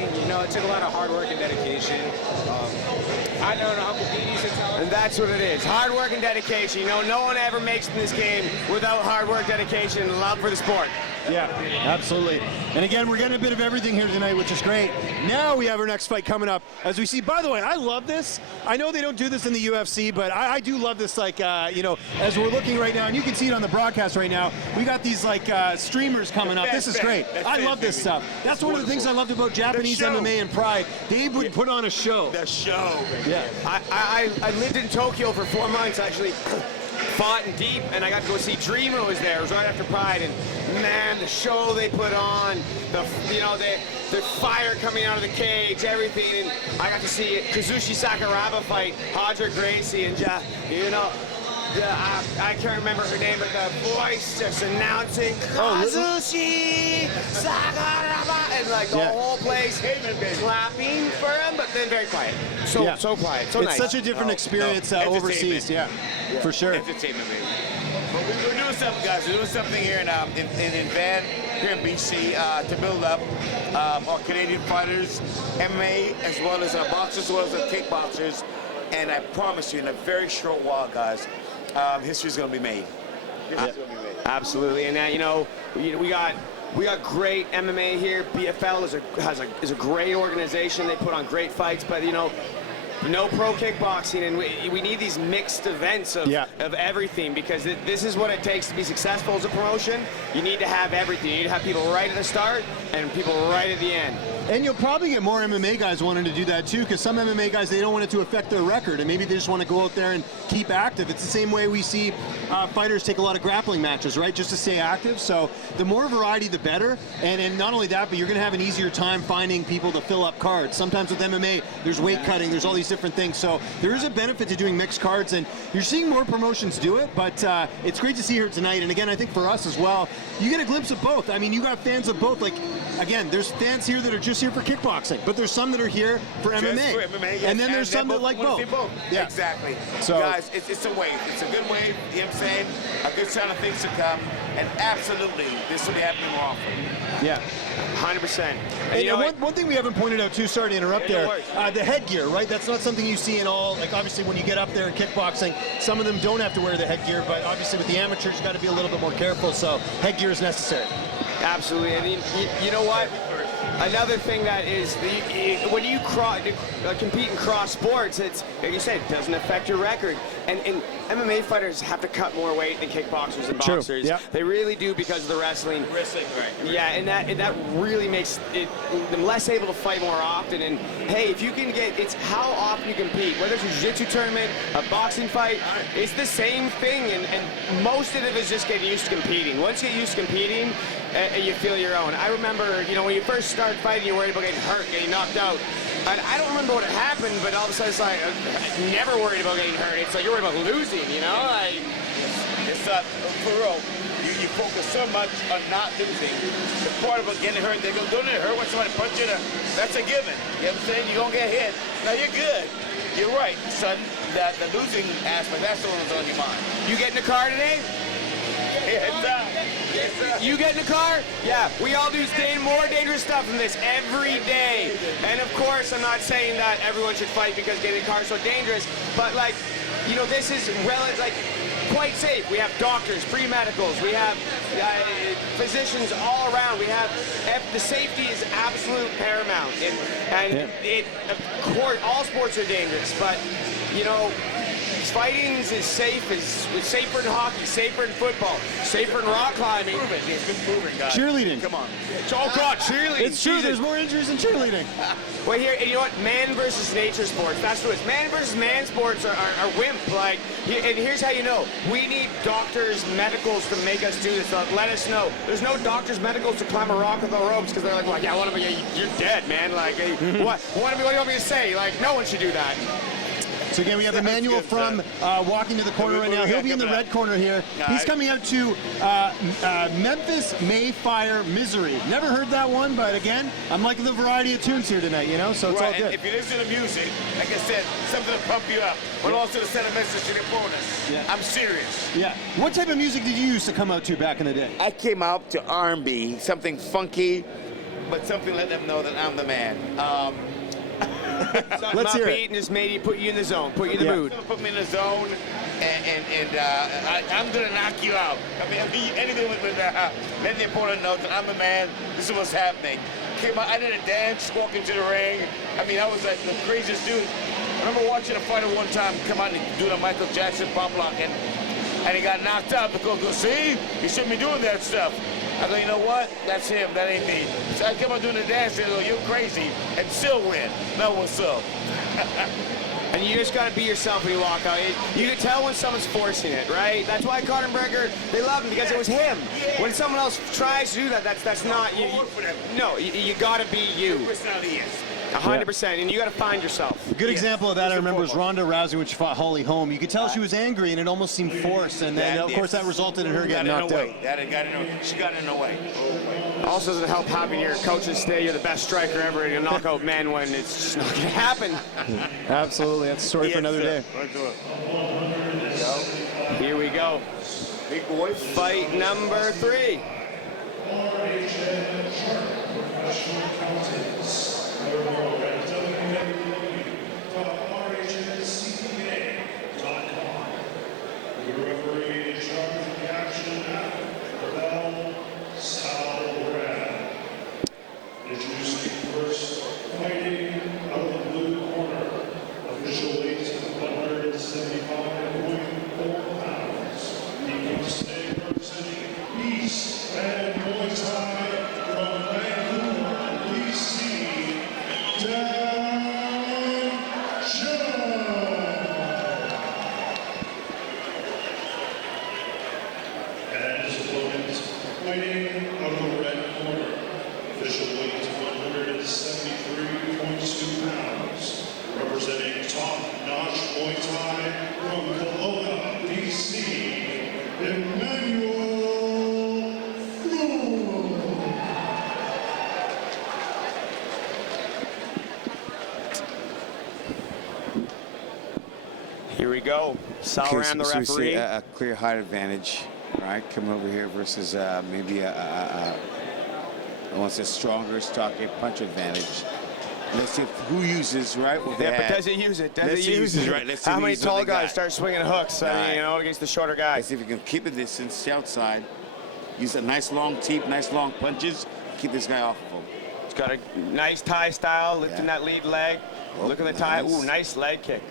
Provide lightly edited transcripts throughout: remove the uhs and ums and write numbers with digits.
You know, it took a lot of hard work and dedication. I don't know, Uncle Pete used to tell us. And that's what it is. Hard work and dedication. You know, no one ever makes it in this game without hard work, dedication, and love for the sport. Yeah, absolutely. And again, we're getting a bit of everything here tonight, which is great. Now we have our next fight coming up. As we see, by the way, I love this. I know they don't do this in the UFC, but I do love this, like, you know, as we're looking right now, and you can see it on the broadcast right now, we got these, like, streamers coming up. This is great. I love this stuff. That's one of the things I loved about Japanese MMA and Pride. They would put on a show. The show. Yeah. I lived in Tokyo for 4 months, actually. Fought in deep, and I got to go see Dreamer was there. It was right after Pride, and man, the show they put on, the fire coming out of the cage, everything, and I got to see Kazushi Sakuraba fight Hodger Gracie, and you know, I can't remember her name, but the voice just announcing Kazushi Sakuraba, and like the whole place clapping for him, but then very quiet. So quiet, so nice. It's such a different experience overseas, yeah, for sure. Entertainment, baby. But we're doing something, guys. We're doing something here in Van, here in BC, to build up our Canadian fighters, MMA, as well as our boxers, as well as our kickboxers. And I promise you, in a very short while, guys, history's going to be made. Absolutely, and you know, we got great MMA here. BFL is a great organization. They put on great fights, but you know, no pro kickboxing, and we need these mixed events of everything, because this is what it takes to be successful as a promotion. You need to have everything. You need to have people right at the start and people right at the end. And you'll probably get more MMA guys wanting to do that too, because some MMA guys, they don't want it to affect their record, and maybe they just want to go out there and keep active. It's the same way we see fighters take a lot of grappling matches, right, just to stay active. So the more variety, the better. And not only that, but you're going to have an easier time finding people to fill up cards. Sometimes with MMA, there's weight cutting, there's all these different things. So there is a benefit to doing mixed cards, and you're seeing more promotions do it, but it's great to see here tonight. And again, I think for us as well, you get a glimpse of both. I mean, you got fans of both. Like, again, there's fans here that are just here for kickboxing, but there's some that are here for MMA. Yes. And then there's some that like both. Yeah. Exactly. So, guys, it's a wave. It's a good wave, you know what I'm saying? A good sign of things to come, and absolutely, this will be happening more often. Yeah. 100%. And you know, one thing we haven't pointed out too, sorry to interrupt there, the headgear, right? That's not something you see in all, like obviously when you get up there in kickboxing, some of them don't have to wear the headgear, but obviously with the amateurs, you got to be a little bit more careful, so headgear is necessary. Absolutely, and you know what? Another thing that is, when you compete in cross sports, it's, like you said, it doesn't affect your record. And MMA fighters have to cut more weight than kickboxers and boxers. Yep. They really do, because of the wrestling. Right. Yeah, and that really makes them less able to fight more often. And hey, if you can it's how often you compete. Whether it's a jiu-jitsu tournament, a boxing fight, it's the same thing. And most of it is just getting used to competing. Once you get used to competing, you feel your own. I remember, you know, when you first start fighting, you're worried about getting hurt, getting knocked out. And I don't remember what had happened, but all of a sudden it's like, I'm never worried about getting hurt. It's like you're worried about losing, you know? It's for real. You focus so much on not losing. The part about getting hurt, they're going to hurt when somebody punch you. That's a given. You know what I'm saying? You're going to get hit. Now, you're good. You're right, son. That the losing aspect, that's the one that's on your mind. You get in the car today? You get in the car? Yeah, we all do more dangerous stuff than this every day. And of course, I'm not saying that everyone should fight because getting in the car is so dangerous, but like, you know, this is quite safe. We have doctors, pre-medicals, we have physicians all around. We have, the safety is absolute paramount. And of course, all sports are dangerous, but, you know, fighting is safer than hockey, safer than football, safer than rock climbing. It's been proven, guys. Cheerleading. Come on. Oh, God, cheerleading. It's true. There's more injuries in cheerleading. Well, here, you know what? Man versus nature sports. That's what it is. Man versus man sports are wimp. Like, and here's how you know. We need doctors, medicals to make us do this. Let us know. There's no doctors, medicals to climb a rock with the ropes because they're like, well, yeah, you're dead, man. Like, what do you want me to say? Like, no one should do that. So again, we have Emmanuel from walking to the corner right now. He'll be in the red corner here. He's coming out to Memphis Mayfire Misery. Never heard that one, but again, I'm liking the variety of tunes here tonight, you know, so it's all good. And if you listen to music, like I said, something to pump you up, but also to send a message to the opponents. Yeah. I'm serious. Yeah. What type of music did you used to come out to back in the day? I came out to R&B, something funky, but something let them know that I'm the man. Let's hear it. Upbeat and just made you put you in the zone, put you in the mood. Put me in the zone, and I'm gonna knock you out. I mean anything with let the opponent know that I'm the man. This is what's happening. Came out, I did a dance, walk into the ring. I mean, I was like the craziest dude. I remember watching a fighter one time come out and do the Michael Jackson pop lock, and he got knocked out. The coach goes, see, you shouldn't be doing that stuff. I go, you know what? That's him. That ain't me. So I kept on doing the dance. They go, you're crazy, and still win. No, what's up? And you just gotta be yourself when you walk out. You can tell when someone's forcing it, right? That's why Conor McGregor, they love him because it was him. When someone else tries to do that, that's not you. No, you gotta be you. Personality is. 100%, and you got to find yourself. A good example of that I remember was Ronda Rousey when she fought Holly Holm. You could tell she was angry, and it almost seemed forced, and then, of course, that resulted in her getting knocked out. She got in the way. Also doesn't help having your coaches say you're the best striker ever and you knock out men when it's just not going to happen. Absolutely. That's a story for another day. Here we go. Big boy. Fight number 3. Here we go. Sal Ram, the So we referee. see a clear height advantage, right? Coming over here versus maybe once a stronger, stockier punch advantage. Let's see who uses, right? What they Yeah, but had. does it use it? Does Let's it see use who's it? right. Let's see How who many uses what tall they guys got. start swinging hooks? I mean, Right. you know, against the shorter guys. Let's see if we can keep a distance outside. Use a nice long teep, nice long punches. Keep this guy off of him. He's got a nice tie style, lifting that lead leg. Oh, Look at the tie. nice. Ooh, nice leg kick.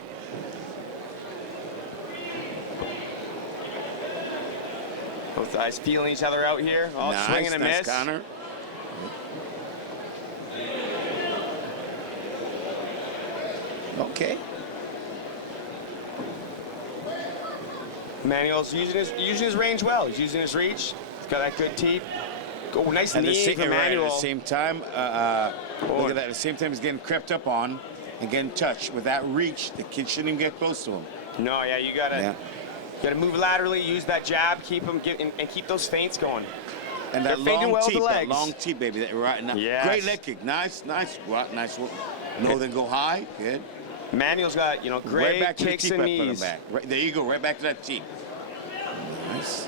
Both guys feeling each other out here. All Nice, swinging and nice miss. counter. Okay. Emmanuel's using his range well. He's using his reach. He's got that good teep. Oh, nice knee from right, at Emmanuel. the same time, look at that. At the same time, he's getting crept up on and getting touched. With that reach, the kid shouldn't even get close to him. No, yeah, you gotta move laterally, use that jab, keep him and keep those feints going. And that They're feinting long well with teep, the that legs. long teep, baby. That right now. Yes. Great leg kick. Nice, nice, nice. No, then go high. Good. Emmanuel's got, great Right back to the kicks teep. and I put him knees. back. Right, there you go. Right back to that teep. Nice.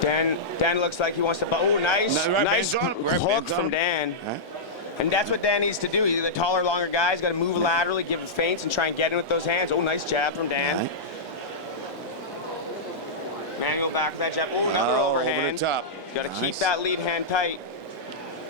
Dan looks like he wants to. Oh, nice, No, right, nice bands on, right, hook bands from on. Dan. Huh? And that's what Dan needs to do. He's the taller, longer guy. He's got to move laterally, give him feints, and try and get in with those hands. Oh, nice jab from Dan. Right. Emmanuel back to that jab. Oh, another overhand. Over the top. Got to keep Nice. that lead hand tight.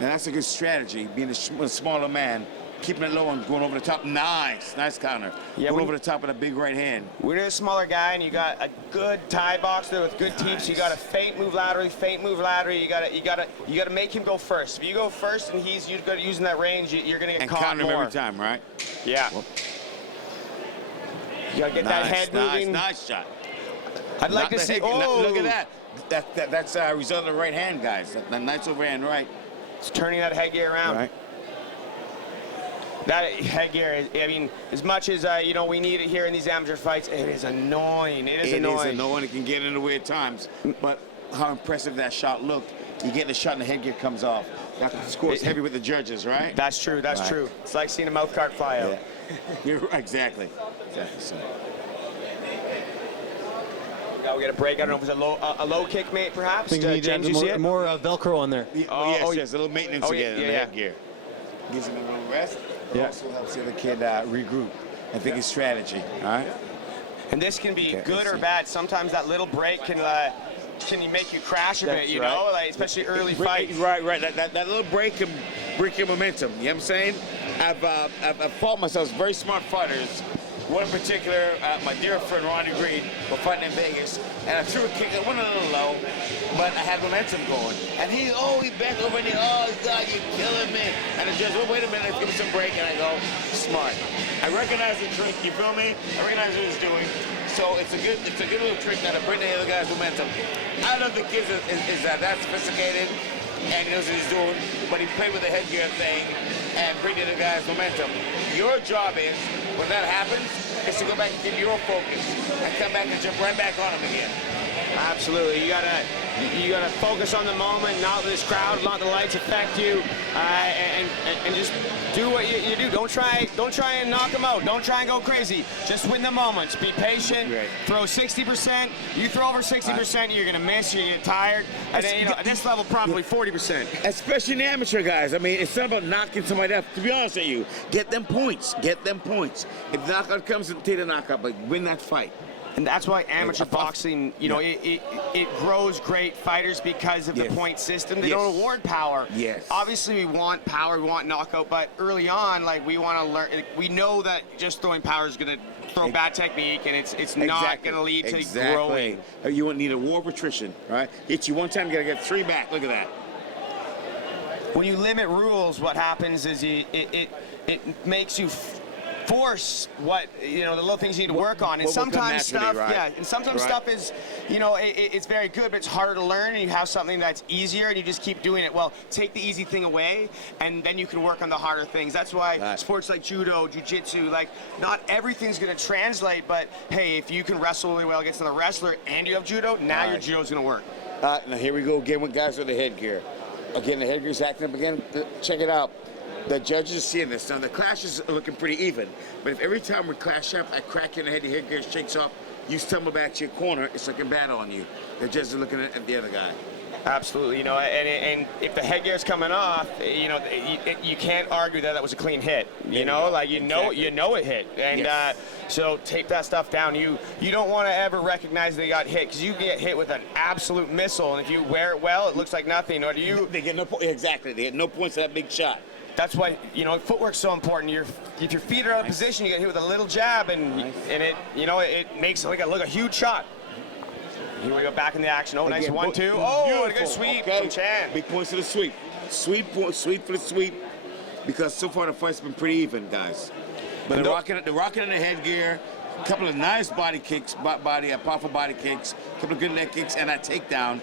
And that's a good strategy, being a smaller man, keeping it low and going over the top. Nice, nice counter. Yeah, going when- over the top with a big right hand. When you're a smaller guy and you got a good tie box there with good teeps, you got to feint, move laterally, feint, move laterally. You got to make him go first. If you go first and he's using that range, you're gonna get And caught counter him more. every time, right? Yeah. Whoop. You got to get that head moving. Nice shot. I'd like to Knock see. the head- Oh, Look at that. That's a result of the right hand, guys. That nice overhand right. It's turning that headgear around. Right. That headgear, I mean, as much as we need it here in these amateur fights, it is annoying. It is annoying. No one can get in the way at times. But how impressive that shot looked. You get the shot and the headgear comes off. That scores heavy with the judges, right? That's true. That's Right. true. It's like seeing a mouth cart fly out. Yeah. You're right, exactly. So. we get a break. I don't know if it's a low kick, mate, perhaps. I think you need to James, add you see it? more Velcro on there. Yes, a little maintenance again in the yeah. headgear. Gives him a little rest. But Yeah. also helps the other kid regroup. I think it's strategy. All right. And this can be Okay, good let's or see. bad. Sometimes that little break can make you crash a bit, That's you right. know, like especially early fights. Right. That little break can break your momentum. You know what I'm saying? I've fought myself very smart fighters. One in particular, my dear friend Ronnie Green, we're fighting in Vegas, and I threw a kick. It went a little low, but I had momentum going. And he bent over and oh God, you're killing me. And the judge, wait a minute, give me some break. And I go, smart. I recognize the trick. You feel me? I recognize what he's doing. So it's a good little trick now to bring the other guy's momentum. I love the kid is that sophisticated, and he knows what he's doing. But he played with the headgear thing and bring the other guy's momentum. Your job is, when that happens, is to go back and get your focus and come back and jump right back on him again. Absolutely, you gotta focus on the moment, not let this crowd, not the lights affect you, and just do what you do. Don't try and knock them out. Don't try and go crazy. Just win the moments. Be patient. Right. Throw 60%. You throw over 60%, you're gonna miss. You get tired. And then, at this level, probably 40%. Especially in the amateur guys. I mean, it's not about knocking somebody up. To be honest with you, get them points. Get them points. If the knockout comes, take the knockout, but win that fight. And that's why amateur boxing, it grows great fighters because of the point system. They don't award power. Yes. Obviously, we want power, we want knockout, but early on, we want to learn. We know that just throwing power is going to throw bad technique, and it's not going to lead to growing. You won't need a war of attrition, right? Hit you one time, you got to get 3 back. Look at that. When you limit rules, what happens is it makes you force the little things you need to work on, and sometimes stuff, stuff is, it's very good, but it's harder to learn, and you have something that's easier, and you just keep doing it. Well, take the easy thing away, and then you can work on the harder things. That's why sports like judo, jiu-jitsu, not everything's going to translate, but hey, if you can wrestle really well against another wrestler, and you have judo, now your judo's going to work. Now here we go again with guys with the headgear. Again, the headgear's acting up again. Check it out. The judges are seeing this. Now, the clashes are looking pretty even. But if every time we clash up, I crack you in the head, the headgear shakes off, you stumble back to your corner, it's looking bad on you. The judges are looking at the other guy. Absolutely, and if the headgear's coming off, you can't argue that was a clean hit. You know it hit, and so tape that stuff down. You don't want to ever recognize they got hit, because you get hit with an absolute missile, and if you wear it well, it looks like nothing. Or do you? They get no exactly. They get no points for that big shot. That's why footwork's so important. If your feet are out of position, you get hit with a little jab, and it makes it look a huge shot. Here we go, back in the action. Oh, nice 1-2. Oh, and a good sweep from Chan. Big points to the sweep. Sweep for the sweep, because so far the fight's been pretty even, guys. But they're rocking in the headgear. A couple of nice body kicks, powerful body kicks, a couple of good leg kicks, and that takedown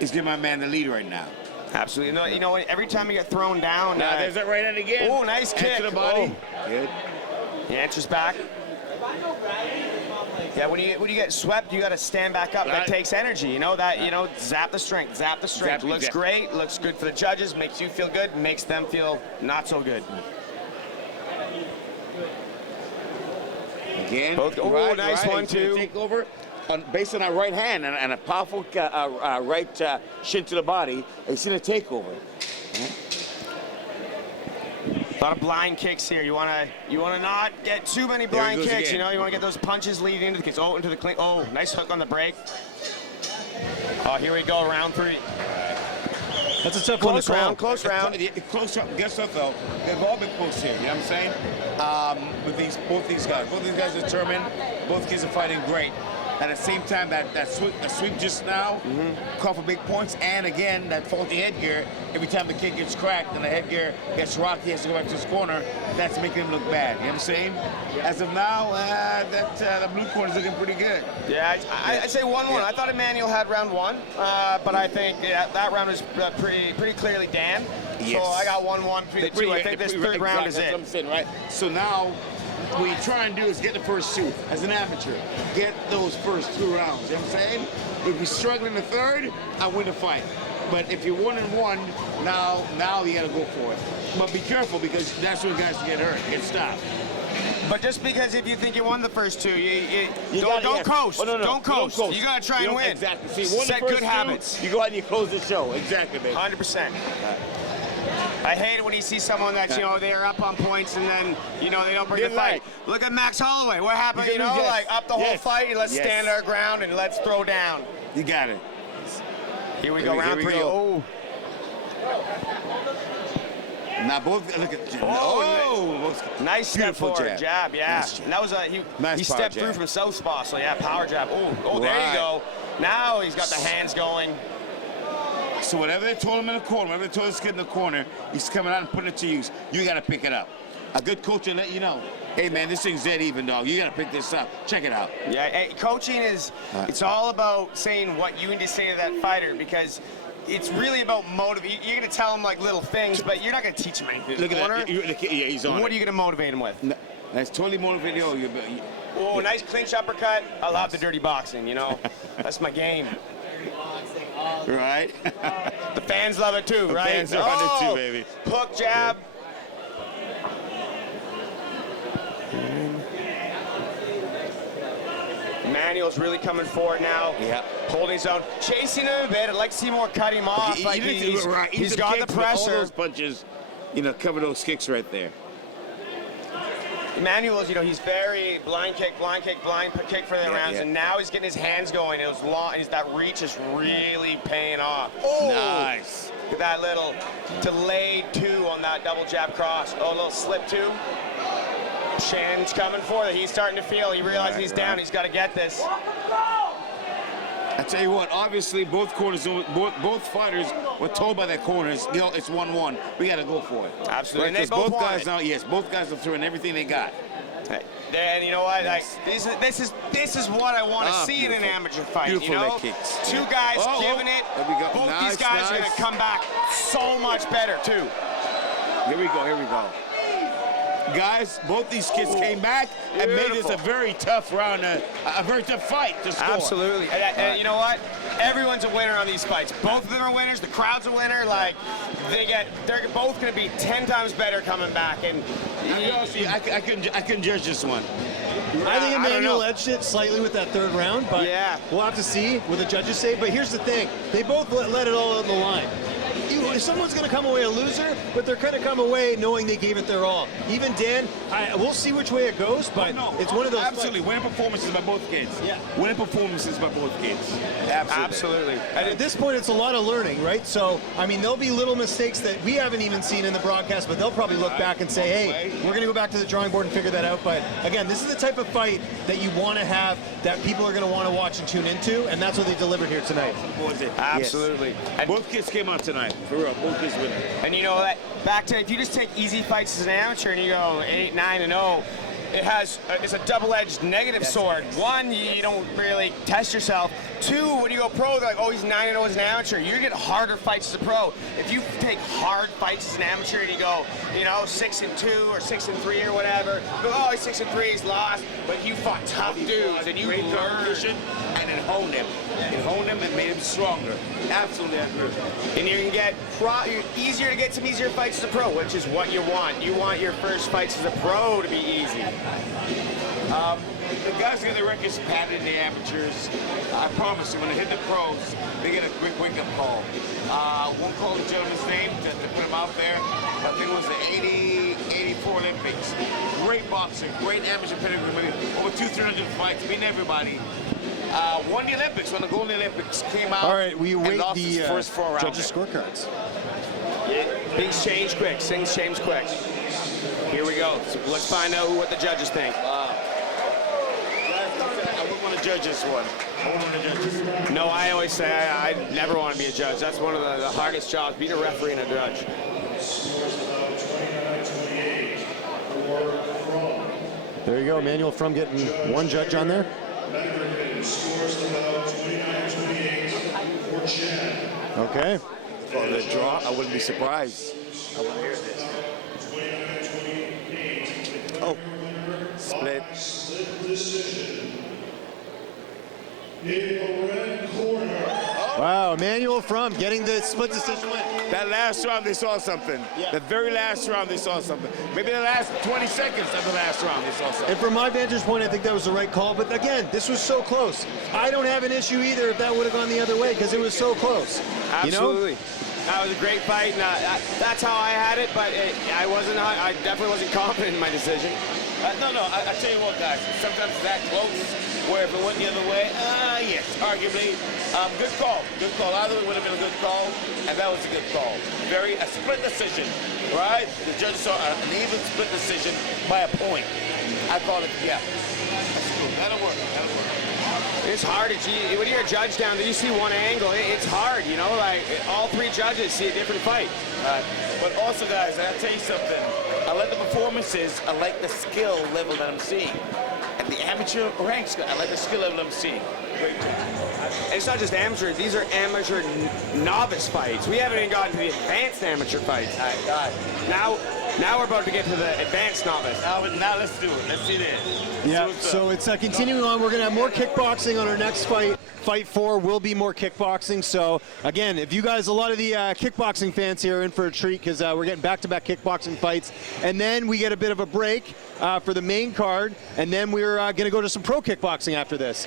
is giving my man the lead right now. Absolutely. Every time you get thrown down. Now there's that right hand again. Oh, nice kick. Enter the body. Good. He answers back. Yeah, when you get swept, you got to stand back up. That takes energy. Zap the strength. Looks great. Looks good for the judges. Makes you feel good. Makes them feel not so good. Again. Both. Nice 1-2. Take over. Based on our right hand and a powerful right shin to the body, you see the takeover. A lot of blind kicks here. You wanna not get too many blind kicks. Again. You wanna get those punches leading into the kicks. Oh, into the clean. Oh, nice hook on the break. Oh, here we go, round 3. That's a tough one to call. Close round. Close round. Guess what though? They've all been close here. You know what I'm saying? With both these guys are determined. Both kids are fighting great. At the same time, that sweep just now, call for big points, and again, that faulty headgear, every time the kick gets cracked and the headgear gets rocked, he has to go back to his corner, that's making him look bad. You know what I'm saying? As of now, the blue corner is looking pretty good. Yeah, I'd say 1-1. I thought Emmanuel had round 1, but I think that round was pretty clearly Dan. Yes. So I got 1-1 between the two. I think this third round is That's what I'm saying, right? So now, what you try and do is get the first 2. As an amateur, get those first 2 rounds. You know what I'm saying? If you struggle in the third, I win the fight. But if you're 1-1, now you gotta go for it. But be careful, because that's when guys get hurt, get stopped. But just because if you think you won the first two, you gotta- don't yes. coast. Oh, no, no, Don't coast. You got to try You and don't- win. Exactly. See, one Set of the first good habits. You go out and you close the show. Exactly, baby. 100%. I hate it when you see someone that's, they're up on points and then, they don't bring the Get fight. right. Look at Max Holloway. What happened, You can lose, yes. like up the whole Yes. fight, let's Yes. stand our ground and let's throw down. You got it. Here we go, round here we three. go. Oh, Now both look at. nice step Beautiful forward jab. Yeah. Nice jab. And that was Nice he power stepped jab. through from southpaw, so yeah, power jab. Oh, there Right. you go. Now he's got the hands going. So whatever they told him in the corner, whatever they told this kid in the corner, he's coming out and putting it to use. You got to pick it up. A good coach will let you know. Hey man, this thing's dead even, dog. You got to pick this up. Check it out. Yeah, coaching it's all about saying what you need to say to that fighter because it's really about motivate. You're going to tell him like little things, but you're not going to teach him anything. Look at that. Yeah, he's on What it. are you going to motivate him with? No, that's totally motivated. Oh, nice clinch uppercut. I love the dirty boxing, That's my game. Right? The fans love it too, right? fans are on it too, baby. Hook jab. Emmanuel's really coming forward now. Yeah. Holding his own. Chasing him a bit. I'd like to see more cut him off. He- Like he did it right. he's He got the kicked, but all pressure. those punches, cover those kicks right there. Emmanuel's, he's very blind kick for the rounds, yeah. and now he's getting his hands going. It was long, and that reach is really paying off. Oh, Nice. Look at that little delayed two on that double jab cross. Oh, a little slip two. Shan's coming for it. He's starting to feel. He realizes he's down. He's got to get this. I tell you what, obviously both both fighters were told by their corners, it's 1-1. We got to go for it. Absolutely. Right? And they 'Cause both both want guys it. now, yes, both guys are throwing everything they got. And you know what? Yes. Like, this is what I want to see in an beautiful. amateur fight. Beautiful leg kicks. Two Yeah. guys Oh, giving it. there we go. Both Nice, these guys are going nice. to come back so much better too. Here we go. Guys, both these kids came back and made this a very tough round, a very tough fight to score. Absolutely. And you know what? Everyone's a winner on these fights. Both of them are winners. The crowd's a winner. Like, they're both going to be 10 times better coming back. And I couldn't judge this one. I think don't Emmanuel know. edged it slightly with that third round, but Yeah. we'll have to see what the judges say. But here's the thing. They both let it all on the line. If someone's going to come away a loser, but they're going to come away knowing they gave it their all. Even Dan, we'll see which way it goes, but it's one of those Absolutely. Winning performances by both kids. Yeah. Winning performances by both kids. absolutely. And at this point, it's a lot of learning, right? So, there'll be little mistakes that we haven't even seen in the broadcast, but they'll probably look back and say, hey, we're going to go back to the drawing board and figure that out. But again, this is the type of fight that you want to have, that people are going to want to watch and tune into, and that's what they delivered here tonight. Absolutely. Yes. And, Both kids came out tonight. For real, both kids winning. and that back to if you just take easy fights as an amateur and you go 8-9-0, it's a double-edged negative sword. One, you don't really test yourself. Two, when you go pro, they're like, oh, he's 9-0 as an amateur. You get harder fights as a pro. If you take hard fights as an amateur and you go, 6-2 or 6-3 or whatever, you go, oh, he's 6-3, he's lost. But you fought tough dudes and you Great learned. competition and then honed him. It honed him and made him stronger. Absolutely agree. And you can get easier to get some easier fights as a pro, which is what you want. You want your first fights as a pro to be easy. The guys get their records padded in the amateurs. I promise you, when they hit the pros, they get a quick wake-up call. Won't call the gentleman's name to put him out there. I think it was the 84 Olympics. Great boxer, great amateur pedigree, over 200-300 fights, beating everybody. Won the Olympics, when the Golden Olympics came out. All right, we and await lost the his first 4 rounds. judges' scorecards. Things change quick. Things change quick. Here we go. So let's find out what the judges think. I wouldn't want to judge this one. I wouldn't want to judge this one. No, I always say I never want to be a judge. That's one of the hardest jobs, being a referee and a judge. There you go, Emmanuel From getting one judge on there. Okay. For the draw, I wouldn't be surprised. I want to hear this. Oh, split. In the red corner. Wow, Emmanuel from getting the split decision win. That last round, they saw something. Yeah. The very last round, they saw something. Maybe the last 20 seconds of the last round, they saw something. And from my vantage point, I think that was the right call. But again, this was so close. I don't have an issue either if that would have gone the other way because it was so close. Absolutely. You know? That was a great fight, and that's how I had it. But I definitely wasn't confident in my decision. No, I tell you what, guys. Sometimes it's that close, where if it went the other way, yes, arguably, good call. Good call. Either way would have been a good call, and that was a good call. A split decision, right? The judge saw an even split decision by a point. I call it, yeah. That's cool. That'll work. That'll work. It's hard. When you're a judge down there, you see one angle. It's hard, you know. Like all three judges see a different fight. But also, guys, I tell you something. I like the performances. I like the skill level that I'm seeing. At the amateur ranks, I like the skill level I'm seeing. Great. It's not just amateur. These are amateur novice fights. We haven't even gotten to the advanced amateur fights. All right. Now we're about to get to the advanced novice. Now let's do it. Let's see this. Yeah, so it's continuing on. We're going to have more kickboxing on our next fight. Fight 4 will be more kickboxing. So, again, if you guys, a lot of the kickboxing fans here are in for a treat because we're getting back-to-back kickboxing fights. And then we get a bit of a break for the main card. And then we're going to go to some pro kickboxing after this.